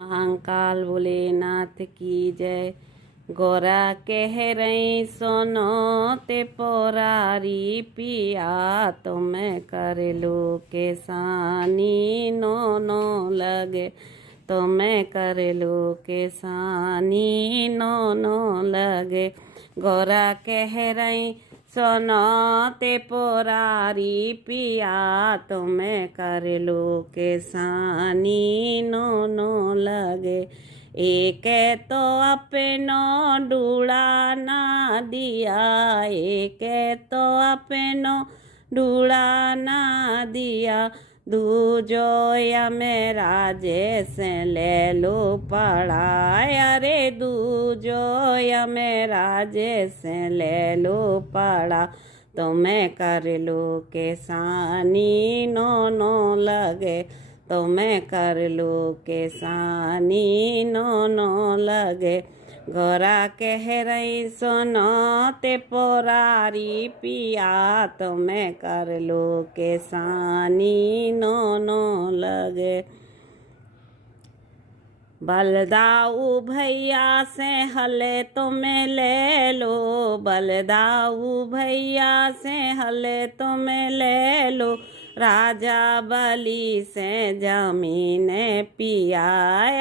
महाकाल भोलेनाथ की जय। गोरा कह रही सुनो ते पोरारी पिया, तो मैं कर लो के सानी नो नो लगे, तो मैं कर लो के सानी नो नो लगे। गोरा कह रही सुनो ते पोरारी पिया, तो मैं कर लो के सानी नो नो लगे। एक तो अपनो ढूढ़ा ना दिया, एक तो अपनो ढूढ़ा ना दिया, दूजो या मेरा जैसे ले लो पड़ा, अरे दूजो या मेरा जैसे ले लो पड़ा, तो मैं कर लो के सानी नो नो लगे, तो मैं कर लो के सानी नो नो लगे। गोरा कह रही सुनो ते पोरारी पिया, तो मैं कर लो के सानी नो नो लगे। बलदाऊ भैया से हले तुम्हें ले लो, बलदाऊ भैया से हले तुम्हें ले लो, राजा बलि से जमीन पिया,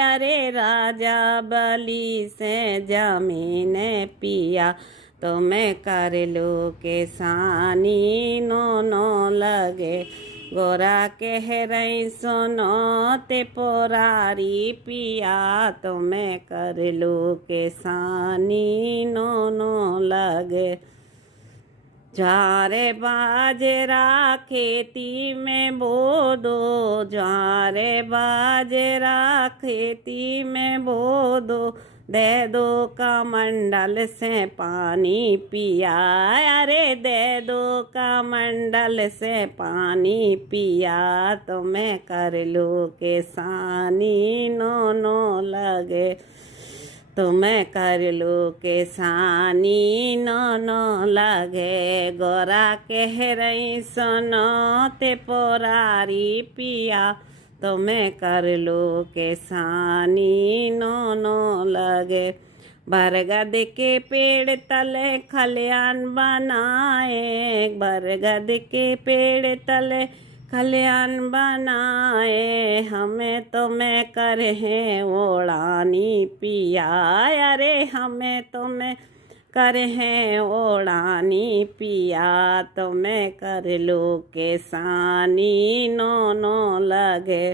अरे राजा बलि से जमीन पिया, तो मैं कर लो के सानी नो नो लगे। गोरा कह रही सुनो ते पोरारी पिया, तो मैं कर लो के सानी नो नो लगे। ज्वारे बाजरा खेती में बो दो, ज्वारे बाजरा खेती में बो दो, दे दो कमंडल से पानी पिया, अरे दे दो कमंडल से पानी पिया, तो मैं कर लो के सानी नो नो लगे, तो मैं कर लो के सानी नो नो लगे। गोरा कह रही सुनो ते पोरारी पिया, तो मैं कर लो के सानी नो नो लगे। बरगद के पेड़ तले खलियान बनाए, बरगद के पेड़ तले खलियान बनाए, हमें तो मैं कर है ओढ़ानी पिया, अरे हमें तो मैं कर है ओढ़ानी पिया, तो मैं कर लो के सानी नो नो लगे,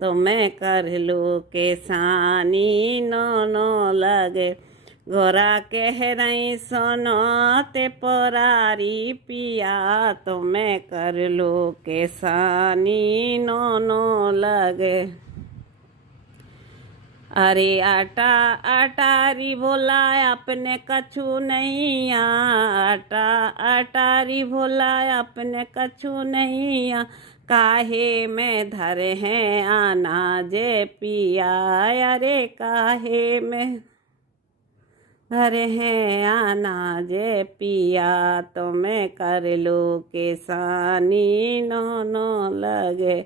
तो मैं कर लो के सानी नो नो लगे। गोरा कह रही सुनो ते पोरारी पिया, तो मैं कर लो के सानी नो नो लगे। अरे आटा अटारी भोला अपने कछु नहीं आ, आटा अटारी भोला अपने कछु नहीं आ, काहे में धरे हैं अनाज पिया, अरे काहे में धरे हैं अनाज पिया, तो मैं कर लो के सानी नो नो लगे,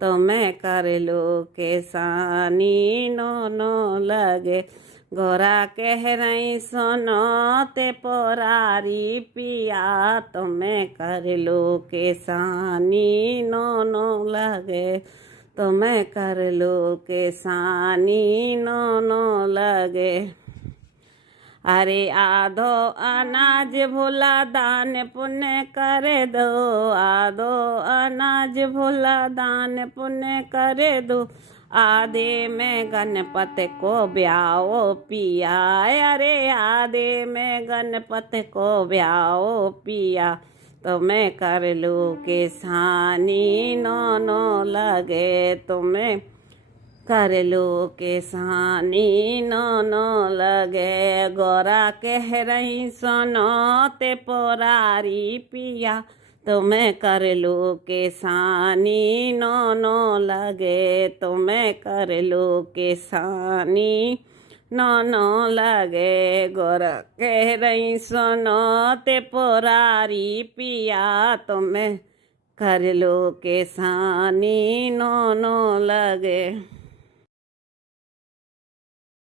तो मैं कर लो के सानी नो नो लगे। गोरा कह रही सुनो ते पोरारी पिया, तो मैं कर लो के सानी नो नो लगे, तो मैं कर लो के सानी नो नो लगे। अरे आधो अनाज भोला दान पुण्य कर दो, आधो अनाज भोला दान पुण्य कर दो, आधे में गणपति को ब्याओ पिया, अरे आधे में गणपति को ब्याओ पिया, तो मैं कर लो के सानी नो नो लगे, तो मैं कर लो के सानी नो नो लगे। गोरा कह रही सुनो ते पोरारी पिया, तो मैं कर लो के सानी नो नो लगे, तो मैं कर लो के सानी नो नो लगे। गोरा कह रही सुनो ते पोरारी पिया, तो मैं कर लो के सानी नो नो लगे।